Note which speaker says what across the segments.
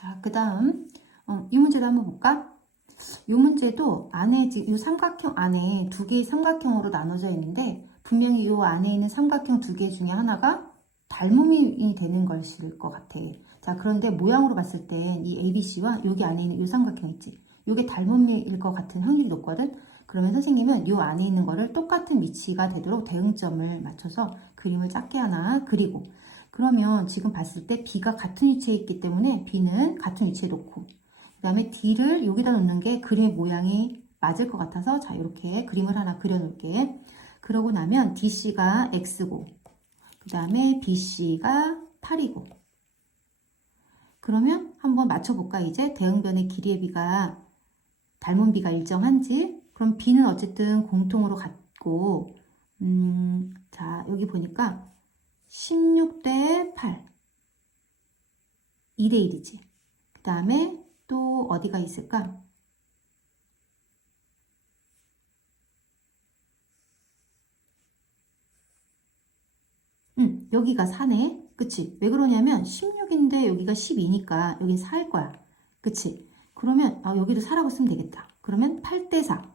Speaker 1: 자, 그 다음, 어, 이 문제도 한번 볼까? 이 문제도 안에, 이 삼각형 안에 두 개의 삼각형으로 나눠져 있는데, 분명히 이 안에 있는 삼각형 두 개 중에 하나가 닮음이 되는 것일 것 같아. 자, 그런데 모양으로 봤을 때이 ABC와 여기 안에 있는 이 삼각형 있지? 이게 닮음일 것 같은 확률이 높거든? 그러면 선생님은 이 안에 있는 거를 똑같은 위치가 되도록 대응점을 맞춰서 그림을 작게 하나 그리고 그러면 지금 봤을 때 B가 같은 위치에 있기 때문에 B는 같은 위치에 놓고 그 다음에 D를 여기다 놓는 게 그림의 모양이 맞을 것 같아서 자 이렇게 그림을 하나 그려놓을게. 그러고 나면 DC가 X고 그 다음에 BC가 8이고. 그러면 한번 맞춰볼까 이제? 대응변의 길이의 비가 닮은 비가 일정한지? 그럼 B는 어쨌든 공통으로 같고 음, 자 여기 보니까 16대 8 2대 1이지. 그 다음에 또 어디가 있을까? 음, 여기가 4네. 그치? 왜 그러냐면 16인데 여기가 12니까 여긴 4일 거야. 그치? 그러면 아, 여기도 4라고 쓰면 되겠다. 그러면 8대 4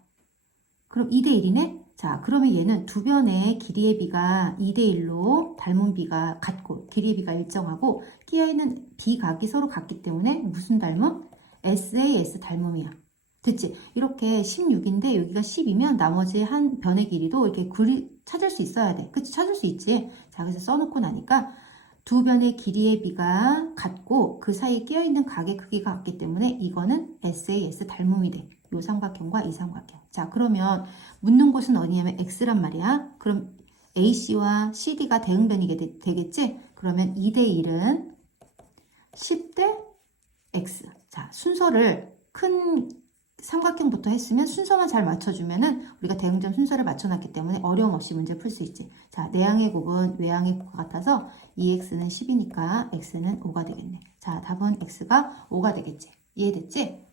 Speaker 1: 그럼 2대 1이네 자, 그러면 얘는 두 변의 길이의 비가 2대1로 닮은 비가 같고 길이의 비가 일정하고 끼어 있는 비각이 서로 같기 때문에 무슨 닮음? SAS 닮음이야. 됐지? 이렇게 16인데 여기가 10이면 나머지 한 변의 길이도 이렇게 구리, 찾을 수 있어야 돼. 그치? 찾을 수 있지? 자, 그래서 써놓고 나니까 두 변의 길이의 비가 같고 그 사이에 끼어 있는 각의 크기가 같기 때문에 이거는 SAS 닮음이 돼. 요 삼각형과 이 삼각형. 자, 그러면 묻는 곳은 어디냐면 x란 말이야. 그럼 AC와 CD가 대응변이게 되, 겠지 그러면 2대 1은 10대 x. 자, 순서를 큰 삼각형부터 했으면 순서만 잘 맞춰주면은 우리가 대응점 순서를 맞춰놨기 때문에 어려움 없이 문제 풀 수 있지. 자, 내항의 곱은 외항의 곱과 같아서 2x는 10이니까 x는 5가 되겠네. 자, 답은 x가 5가 되겠지. 이해됐지?